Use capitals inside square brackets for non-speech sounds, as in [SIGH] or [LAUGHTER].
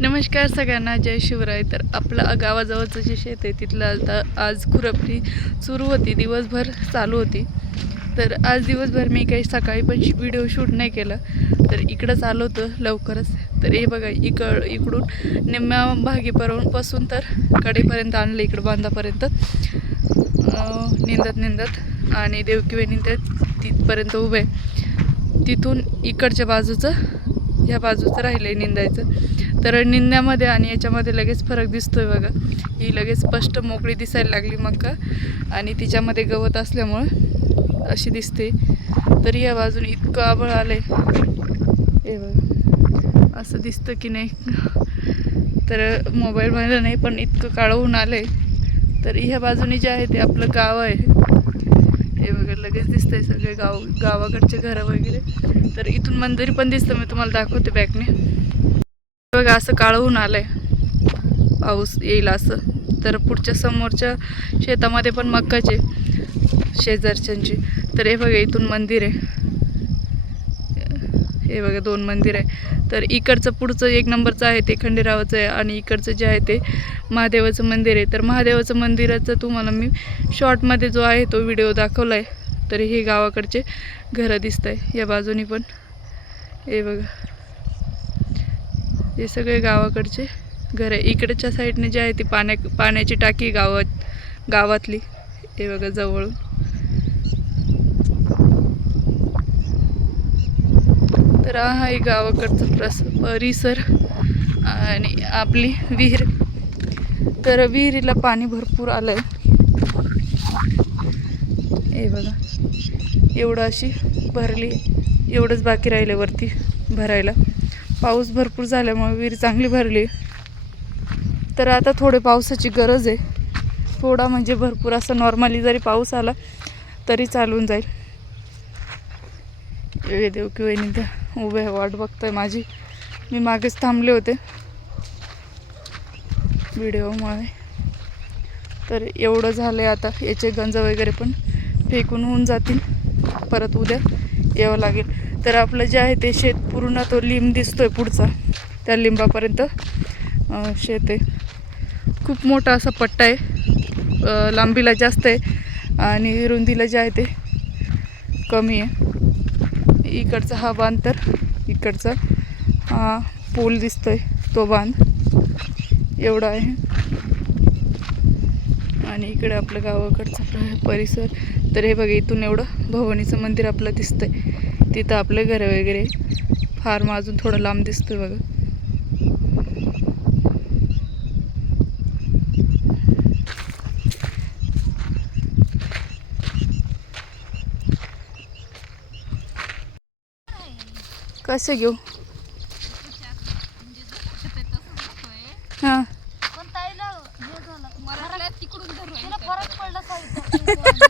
नमस्कार सगळ्यांना जय शिवराय. तर आपलं गावाजवळचं जे शेत आहे तिथलं आता आज खुरपणी सुरू होती दिवसभर चालू होती. तर आज दिवसभर मी काही सकाळी पण व्हिडिओ शूट नाही केलं. तर इकडं आलो होतं लवकरच. तर हे बघा इकड इकडून निम्म्या भागीपर्यंत पासून तर कडेपर्यंत आणलं इकडं बांधापर्यंत. निंदत निंदत. आणि देवकिवे निंदत तिथपर्यंत उभे तिथून इकडच्या बाजूचं ह्या बाजूचं राहिलं आहे निंदायचं. तर निंद्यामध्ये आणि याच्यामध्ये लगेच फरक दिसतोय बघा. ही लगेच स्पष्ट मोकळी दिसायला लागली मका आणि तिच्यामध्ये गवत असल्यामुळं अशी दिसते. तर या बाजून इतकं आबळ आलं हे बघा. असं दिसतं की नाही. तर मोबाईलमध्ये नाही पण इतकं काळं आलं आहे तर ह्या बाजूने जे आहे ते आपलं गाव आहे. हे वगैरे लगेच दिसतंय सगळे गाव गावाकडचे घरं वगैरे. तर इथून मंदिर पण दिसतं मी तुम्हाला दाखवते बॅकने. बघा असं काळ होऊन आलंय. पाऊस येईल असं. तर पुढच्या समोरच्या शेतामध्ये पण मक्काचे शेजारच्यांची. तर हे बघा इथून मंदिर आहे. हे बघा दोन मंदिर आहे. तर इकडचं पुढचं एक नंबरचं आहे ते खंडेरावाचं आहे आणि इकडचं जे आहे ते महादेवाचं मंदिर आहे. तर महादेवाचं मंदिराचं तुम्हाला मी शॉर्टमध्ये जो आहे तो व्हिडिओ दाखवला आहे तर हे गावाकडचे घरं दिसत आहे या बाजूनी पण. हे बघा. हे सगळे गावाकडचे घर आहे. इकडच्या साईडने जे आहे ती पाण्या पाण्याची टाकी गावात गावातली. हे बघा जवळून. तर हा आहे गावाकडचा प्रस परिसर आणि आपली विहीर. तर विहिरीला पाणी भरपूर आलं आहे हे बघा. एवढं अशी भरली एवढंच बाकी राहिलं वरती भरायला. पाऊस भरपूर झाल्यामुळे विहीर चांगली भरली. तर आता थोडे पावसाची गरज आहे. थोडा म्हणजे भरपूर असं नॉर्मली जरी पाऊस आला तरी चालून जाईल. ये देऊ किंवा वहिनी त्या उभे वाट बघताय माझी. मी मागेच थांबले होते. व्हिडिओमुळे. तर एवढं झालं आहे आता. याचे गंज वगैरे पण फेकून होऊन जातील. परत उद्या यावं लागेल. तर आपलं जे आहे ते शेत पूर्ण तो लिंब दिसतो आहे पुढचा. त्या लिंबापर्यंत शेत आहे. खूप मोठा असा पट्टा आहे. लांबीला जास्त आहे. आणि रुंदीला जे आहे ते कमी आहे. इकडचा हा बांध तर इकडचा पूल दिसतोय तो बांध एवढा आहे. आणि इकडे आपलं गावाकडचा परिसर. तर हे बघा इथून एवढं भवानीचं मंदिर आपलं दिसतंय. तिथं आपले घर वगैरे. फार अजून थोडं लांब दिसतोय बघा. कसं घेऊ? हां. पण [LAUGHS]